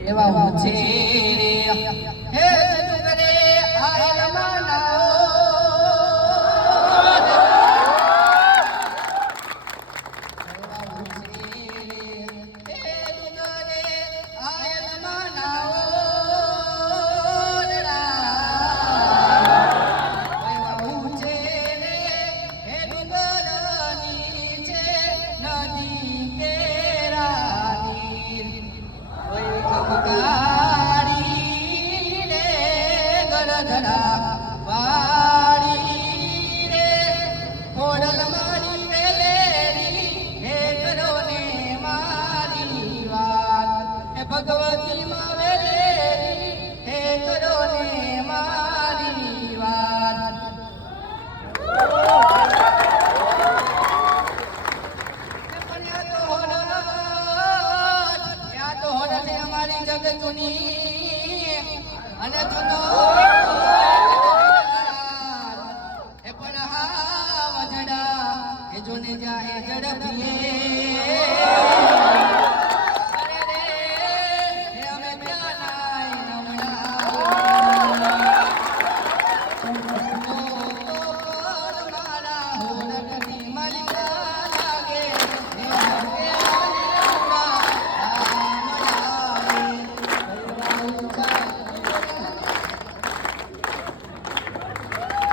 એવા હું છે હે સદુગરે આયલ માનાઓ એવા હું છે હે સદુગરે આયલ માનાઓ એવા હું છે હે ડુંગરની છે નદી કેરાની વાડી રે ગરધડા વાડી રે ખોડલ મારી વેલેરી હે કરો ને મારી વાત હે ભગવતી માં વેલેરી હે કરો ને મારી વાત અમારી જગતની અને જુનો એ પણ હા વજડા એ જોને જાય ઝડપીએ